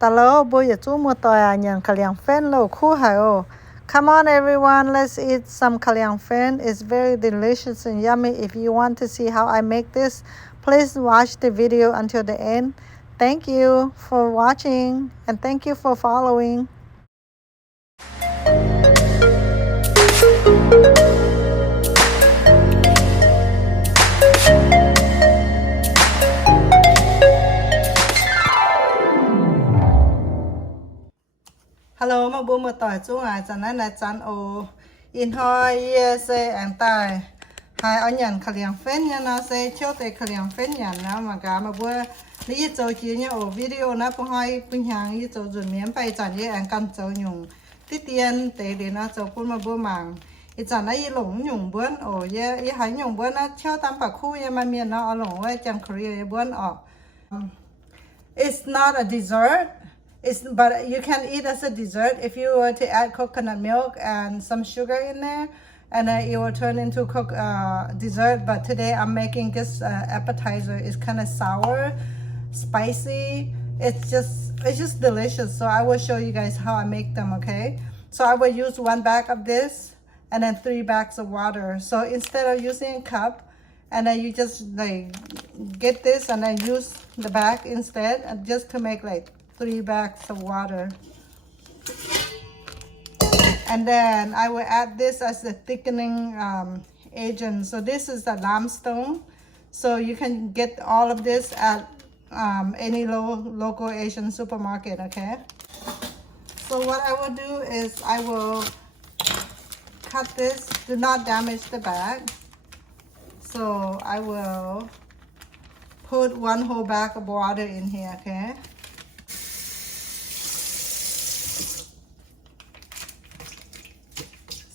Hello, boy, Come on, everyone, let's eat some Liang Fenh. It's very delicious and yummy. If you want to see how I make this, please watch the video until the end. Thank you for watching and thank you for following. Hello, mà bố mà tỏi chú ngài chẳng nói là chán ồ in hoi ye se ang tai hai ở nhận Liang Fenh nha nó se cho tới Liang Fenh nhận nó mà cả mà bố lý cho chỉ nha ồ video nó cũng hoi bình hàng lý cho rồi miếng bay chẳng ye ang căn cho nhung tí tiền để nó cho cũng mà bố mảng ít chẳng nói lủng nhung bướn ồ ye ý hai nhung bướn nó cho tam bạc khu ye mà miền nó ở lủng với chẳng Korea bướn ở it's not a dessert. But you can eat as a dessert if you were to add coconut milk and some sugar in there, and it will turn into dessert. But today I'm making this appetizer. It's kind of sour, spicy. It's just delicious. So I will show you guys how I make them. Okay. So I will use 1 bag of this and then 3 bags of water. So instead of using a cup, and then you just like get this and then use the bag instead, and just to make like 3 bags of water. And then I will add this as a thickening agent. So this is the limestone. So you can get all of this at any local Asian supermarket, okay? So what I will do is I will cut this, do not damage the bag. So I will put 1 whole bag of water in here, okay?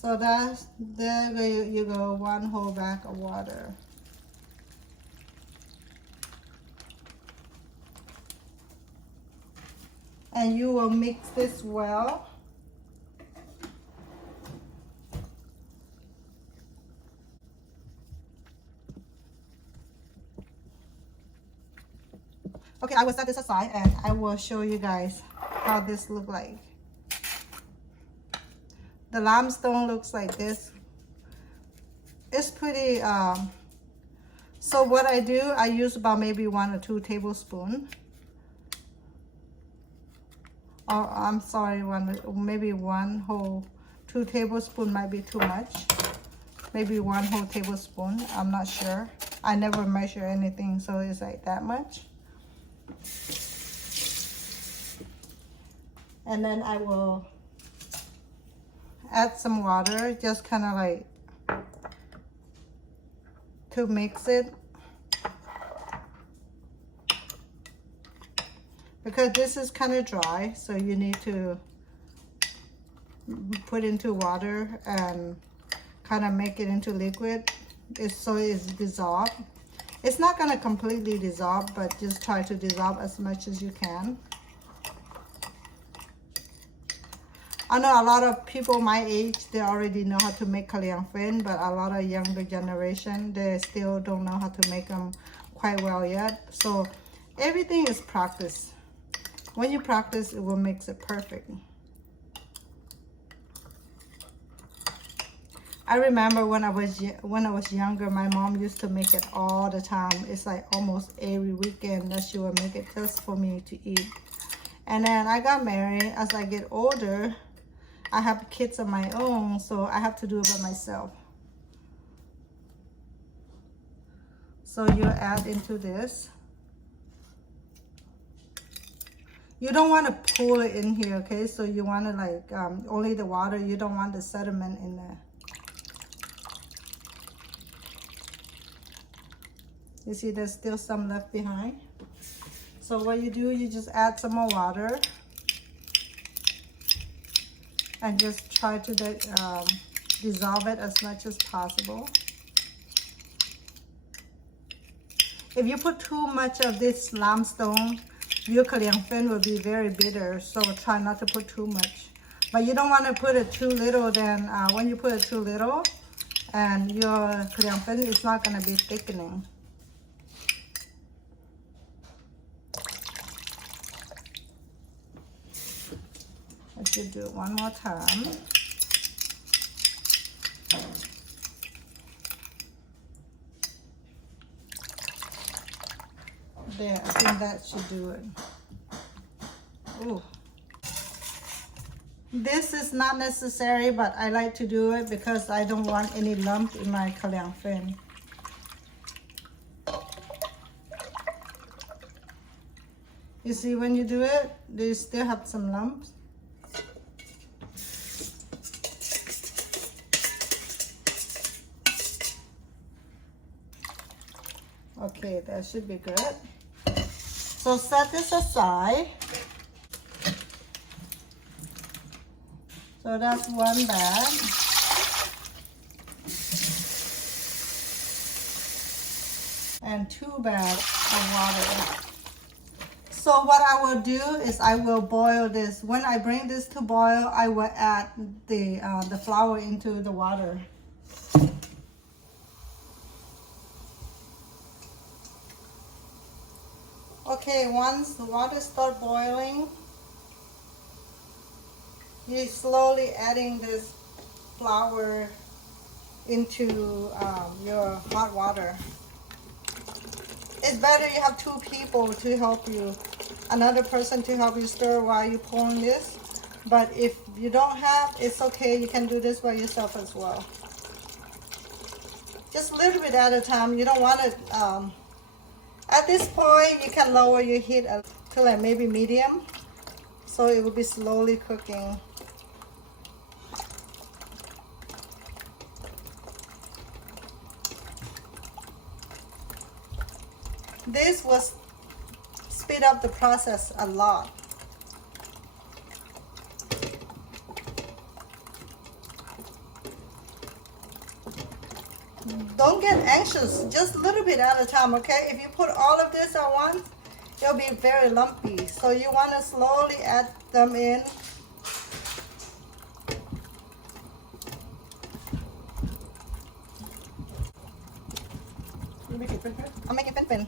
So there you go, 1 whole bag of water. And you will mix this well. Okay, I will set this aside and I will show you guys how this look like. The limestone looks like this. It's pretty, so what I do, I use about maybe 1 or 2 tablespoons. Or I'm sorry, maybe 1 whole, 2 tablespoons might be too much. Maybe 1 whole tablespoon, I'm not sure. I never measure anything, so it's like that much. And then I will add some water, just kind of like to mix it, because this is kind of dry, so you need to put into water and kind of make it into liquid. So it's dissolved. It's not going to completely dissolve, but just try to dissolve as much as you can. I know a lot of people my age, they already know how to make Liang Fenh, but a lot of younger generation, they still don't know how to make them quite well yet. So everything is practice. When you practice, it will make it perfect. I remember when I was younger, my mom used to make it all the time. It's like almost every weekend that she would make it just for me to eat. And then I got married. As I get older, I have kids of my own, so I have to do it by myself. So you add into this. You don't want to pull it in here, okay? So you want to like only the water. You don't want the sediment in there. You see there's still some left behind. So what you do, you just add some more water. And just try to dissolve it as much as possible. If you put too much of this limestone, your Liang Fenh will be very bitter, so try not to put too much. But you don't want to put it too little, then when you put it too little, and your Liang Fenh is not going to be thickening. I should do it one more time. There, I think that should do it. Ooh. This is not necessary, but I like to do it because I don't want any lump in my Liang Fenh. You see when you do it, they still have some lumps. Okay, that should be good. So set this aside. So that's one bag. And 2 bags of water. So what I will do is I will boil this. When I bring this to boil, I will add the flour into the water. Okay, once the water starts boiling, you're slowly adding this flour into your hot water. It's better you have 2 people to help you, another person to help you stir while you're pouring this. But if you don't have, it's okay, you can do this by yourself as well. Just a little bit at a time. You don't want it, at this point you can lower your heat to like maybe medium, so it will be slowly cooking. This will speed up the process a lot. Don't get anxious, just a little bit at a time, okay? If you put all of this at once, it'll be very lumpy. So you want to slowly add them in. You make it Fenh? I'll make it Fenh.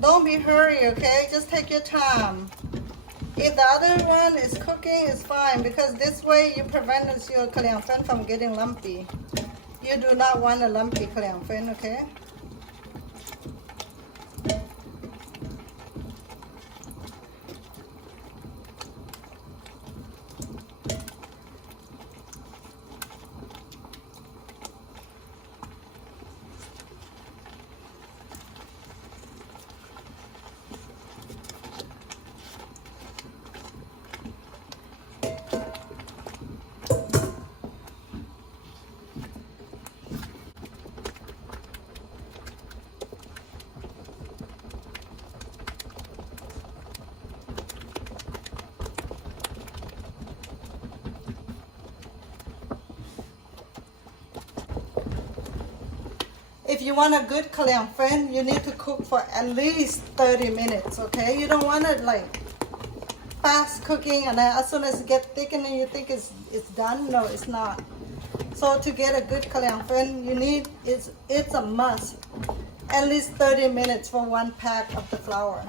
Don't be hurry, okay? Just take your time. If the other one is cooking, it's fine, because this way you prevent your Liang Fenh from getting lumpy. You do not want a lumpy Liang Fenh, okay? If you want a good Liang Fenh, you need to cook for at least 30 minutes, okay? You don't want it like fast cooking and then as soon as it gets thickened and you think it's done. No, it's not. So to get a good Liang Fenh, you need, it's a must, at least 30 minutes for 1 pack of the flour.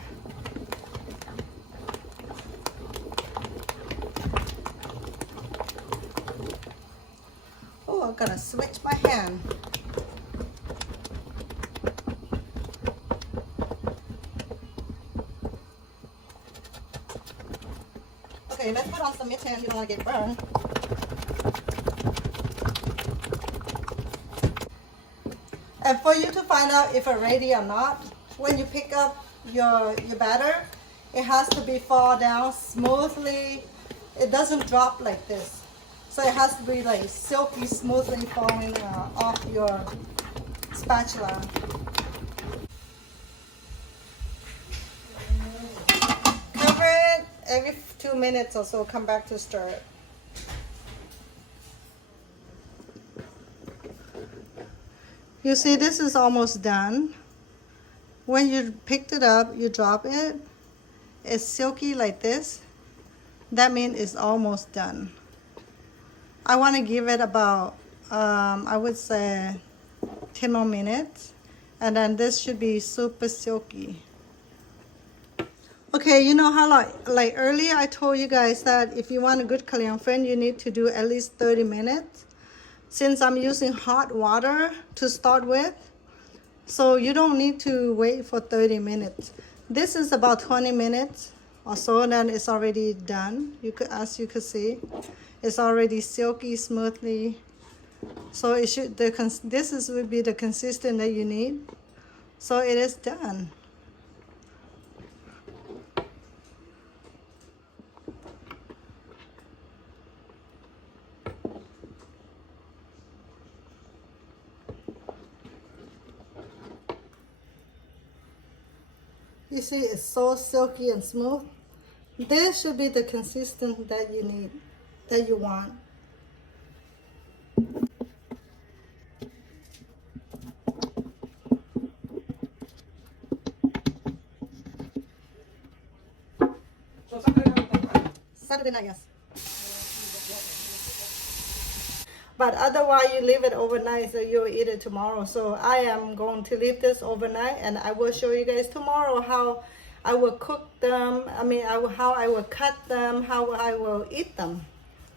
Oh, I'm gonna switch my hand. Okay, let's put on some mitt hand, you don't want to get burned. And for you to find out if it's ready or not, when you pick up your batter, it has to be fall down smoothly. It doesn't drop like this. So it has to be like silky, smoothly falling off your spatula. Cover it every 2 minutes or so, come back to stir it. You see, this is almost done. When you picked it up, you drop it. It's silky like this. That means it's almost done. I want to give it about, I would say 10 more minutes. And then this should be super silky. Okay, you know how like earlier I told you guys that if you want a good Liang Fenh, you need to do at least 30 minutes. Since I'm using hot water to start with, so you don't need to wait for 30 minutes. This is about 20 minutes or so, then it's already done. As you could see, it's already silky, smoothly. So it should would be the consistent that you need. So it is done. You see, it's so silky and smooth. This should be the consistent that you need, that you want. Saturday night, yes. But otherwise, you leave it overnight, so you'll eat it tomorrow. So I am going to leave this overnight, and I will show you guys tomorrow how I will cook them. How I will cut them, how I will eat them.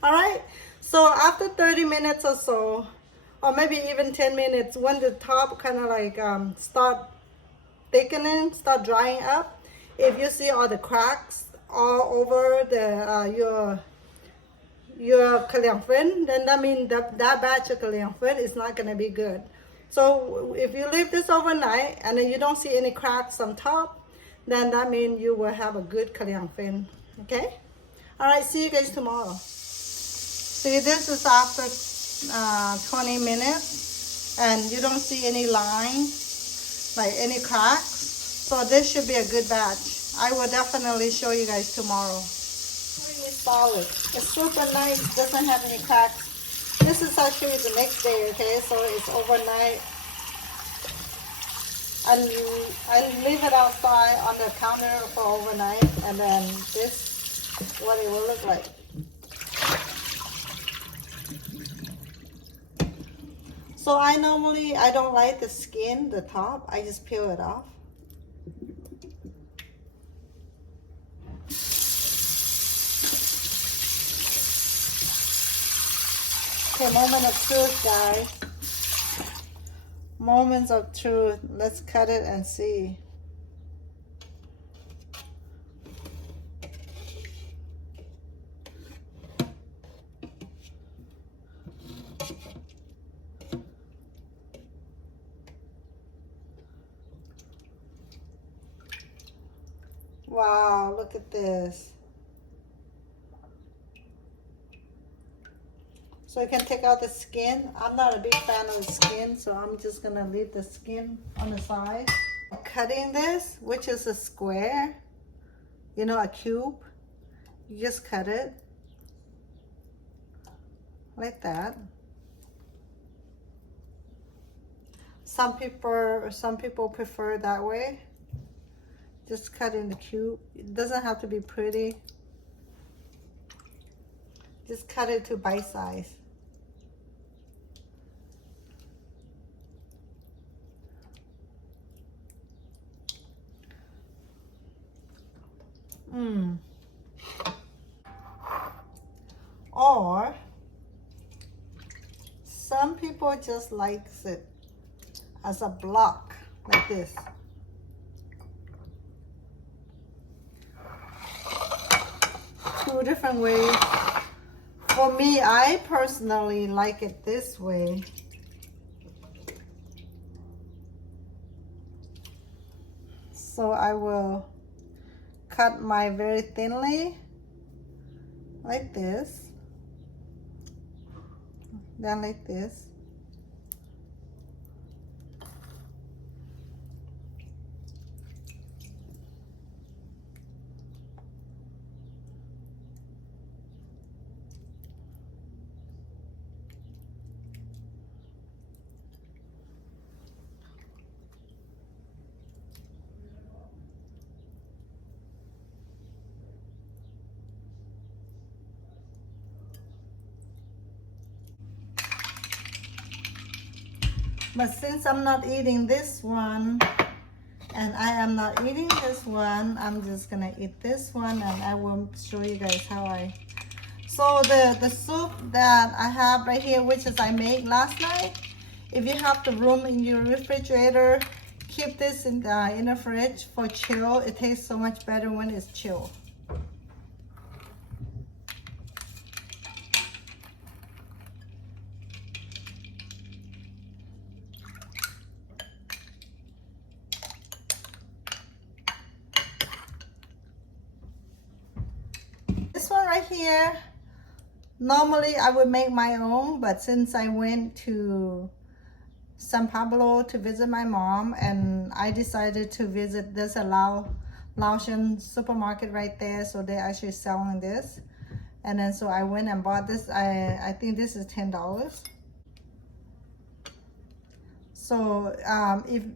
All right. So after 30 minutes or so, or maybe even 10 minutes, when the top kind of like start thickening, start drying up, if you see all the cracks all over the your Liang Fenh, then that means that batch of Liang Fenh is not going to be good. So if you leave this overnight and then you don't see any cracks on top, then that means you will have a good Liang Fenh. Okay? All right, see you guys tomorrow. See, this is after 20 minutes and you don't see any lines, like any cracks. So this should be a good batch. I will definitely show you guys tomorrow. Really solid. It's super nice. Doesn't have any cracks. This is actually the next day, okay? So it's overnight. And I leave it outside on the counter for overnight, and then this is what it will look like. So I don't like the skin, the top. I just peel it off. Okay, moment of truth, guys. Moments of truth. Let's cut it and see. Wow, look at this. So you can take out the skin. I'm not a big fan of the skin, so I'm just gonna leave the skin on the side. Cutting this, which is a square, you know, a cube, you just cut it like that. Some people prefer that way. Just cut in the cube. It doesn't have to be pretty. Just cut it to bite size. Or some people just likes it as a block like this. Two different ways. For me, I personally like it this way. So I will cut mine very thinly, like this, then like this. But since I'm not eating this one, and I am not eating this one, I'm just gonna eat this one, and I will show you guys how I. So the soup that I have right here, which is I made last night, if you have the room in your refrigerator, keep this in the fridge for chill. It tastes so much better when it's chill. This one right here, normally I would make my own, but since I went to San Pablo to visit my mom, and I decided to visit, there's a Laotian supermarket right there, so they're actually selling this. And then so I went and bought this. I think this is $10. So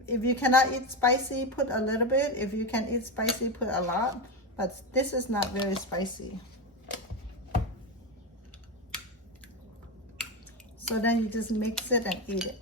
if you cannot eat spicy, put a little bit. If you can eat spicy, put a lot. But this is not very spicy. So then you just mix it and eat it.